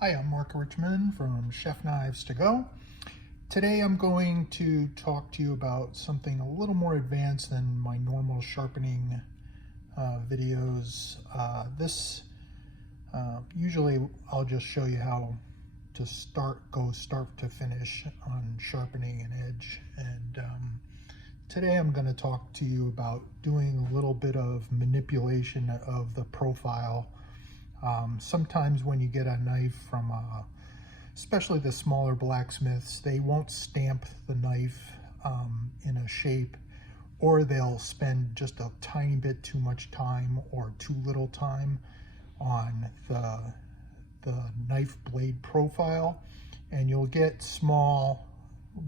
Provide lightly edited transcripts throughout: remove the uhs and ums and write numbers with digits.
Hi, I'm Mark Richmond from Chef Knives to Go. Today I'm going to talk to you about something a little more advanced than my normal sharpening videos. Usually I'll just show you how to go start to finish on sharpening an edge. And today I'm going to talk to you about doing a little bit of manipulation of the profile. Sometimes when you get a knife from, especially the smaller blacksmiths, they won't stamp the knife in a shape, or they'll spend just a tiny bit too much time or too little time on the knife blade profile, and you'll get small,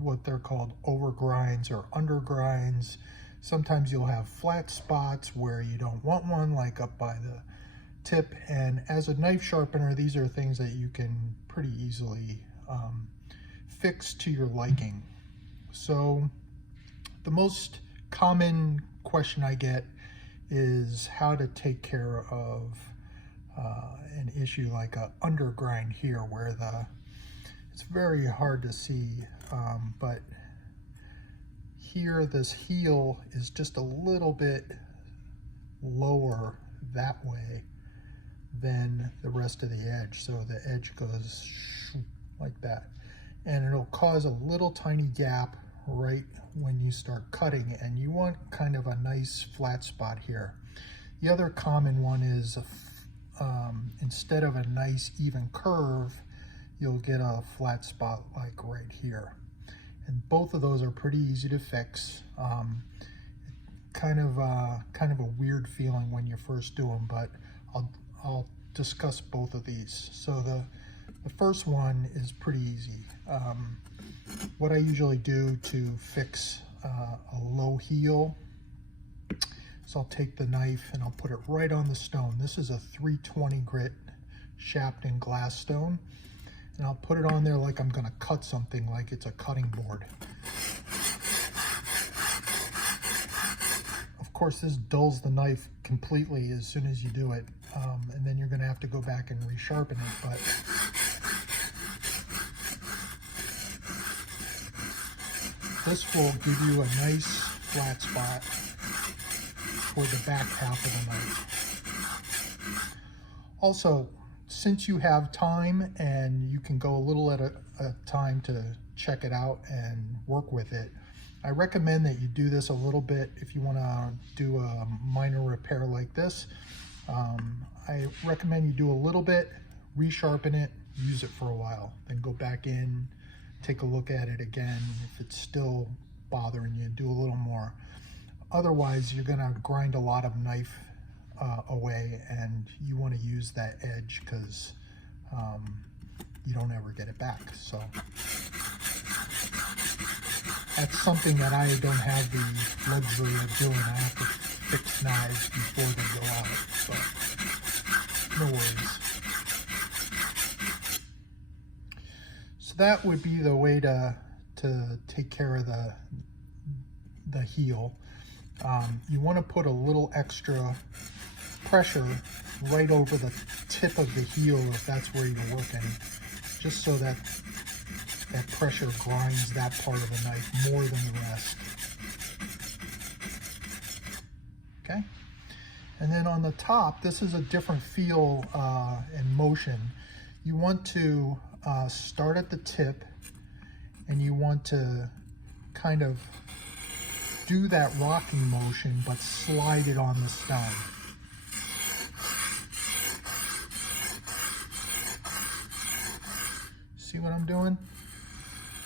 what they're called overgrinds or undergrinds. Sometimes you'll have flat spots where you don't want one, like up by the tip. And as a knife sharpener, these are things that you can pretty easily fix to your liking. So the most common question I get is how to take care of an issue like a undergrind here, where it's very hard to see, but here this heel is just a little bit lower that way than the rest of the edge, so the edge goes like that, and it'll cause a little tiny gap right when you start cutting, and you want kind of a nice flat spot here. The other common one is instead of a nice even curve, you'll get a flat spot like right here, and both of those are pretty easy to fix. Kind of a weird feeling when you first do them, but I'll discuss both of these. So the first one is pretty easy. What I usually do to fix a low heel, so I'll take the knife and I'll put it right on the stone. This is a 320 grit Sharpening glass stone, and I'll put it on there like I'm gonna cut something, like it's a cutting board. Of course, this dulls the knife completely as soon as you do it, and then you're going to have to go back and resharpen it. But this will give you a nice flat spot for the back half of the knife. Also, since you have time and you can go a little at a time to check it out and work with it, I recommend that you do this a little bit if you want to do a minor repair like this. I recommend you do a little bit, resharpen it, use it for a while, then go back in, take a look at it again. If it's still bothering you, do a little more. Otherwise, you're going to grind a lot of knife away, and you want to use that edge because you don't ever get it back. So that's something that I don't have the luxury of doing. I have to fix knives before they go out, so no worries. So that would be the way to take care of the heel. You want to put a little extra pressure right over the tip of the heel if that's where you're working, just so that pressure grinds that part of the knife more than the rest. Okay, and then on the top, this is a different feel and motion. You want to start at the tip, and you want to kind of do that rocking motion, but slide it on the stone. See what I'm doing?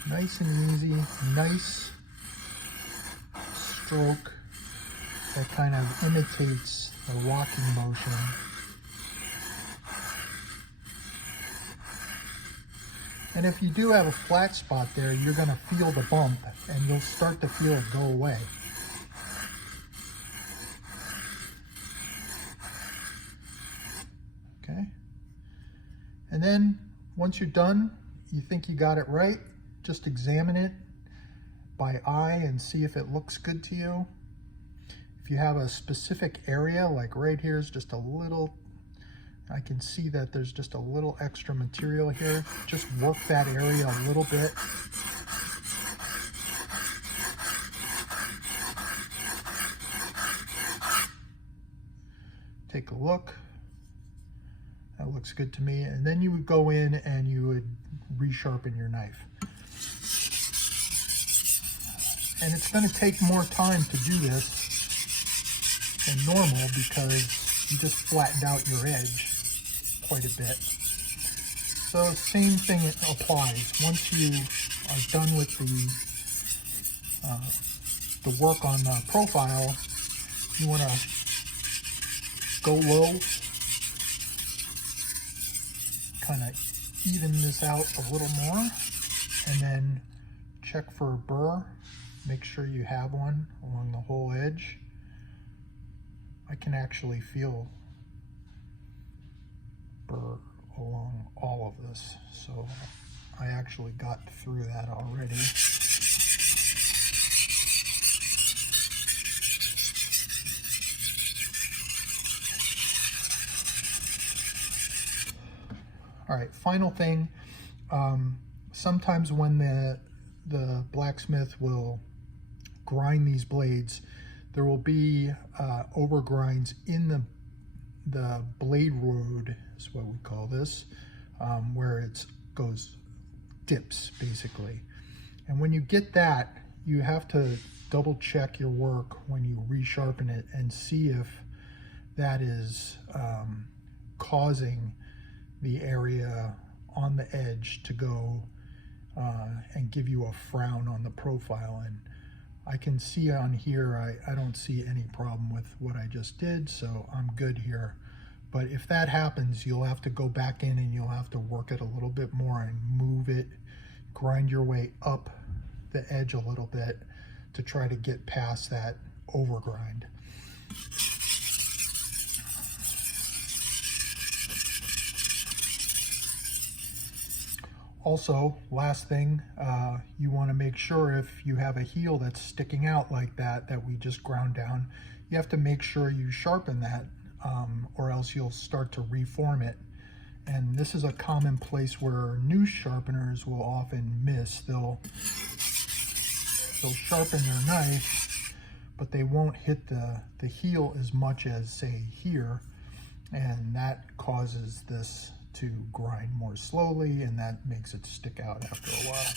Nice and easy, nice stroke that kind of imitates the rocking motion. And if you do have a flat spot there, you're going to feel the bump, and you'll start to feel it go away. Okay? And then once you're done, you think you got it right, just examine it by eye and see if it looks good to you. If you have a specific area, like right here is just a little I can see that there's just a little extra material here. Just work that area a little bit. Take a look. That looks good to me. And then you would go in and you would resharpen your knife. And it's going to take more time to do this than normal because you just flattened out your edge quite a bit. So same thing applies. Once you are done with the work on the profile, you want to go low, kind of even this out a little more, and then check for a burr. Make sure you have one along the whole edge. I can actually feel burr along all of this, so I actually got through that already. All right, final thing. Sometimes when the blacksmith will grind these blades, there will be over grinds in the blade road, is what we call this, where it dips basically. And when you get that, you have to double check your work when you resharpen it and see if that is causing the area on the edge to go and give you a frown on the profile. And I can see on here, I don't see any problem with what I just did, so I'm good here. But if that happens, you'll have to go back in and you'll have to work it a little bit more and move it, grind your way up the edge a little bit to try to get past that overgrind. Also, last thing, you want to make sure if you have a heel that's sticking out like that we just ground down, you have to make sure you sharpen that, or else you'll start to reform it. And this is a common place where new sharpeners will often miss. They'll sharpen their knife, but they won't hit the heel as much as, say, here, and that causes this to grind more slowly, and that makes it stick out after a while.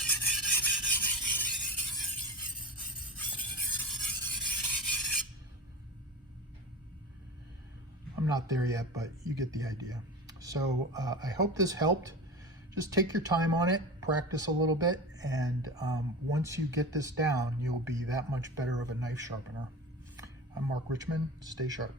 I'm not there yet, but you get the idea. So I hope this helped. Just take your time on it, practice a little bit, and once you get this down, you'll be that much better of a knife sharpener. I'm Mark Richmond. Stay sharp.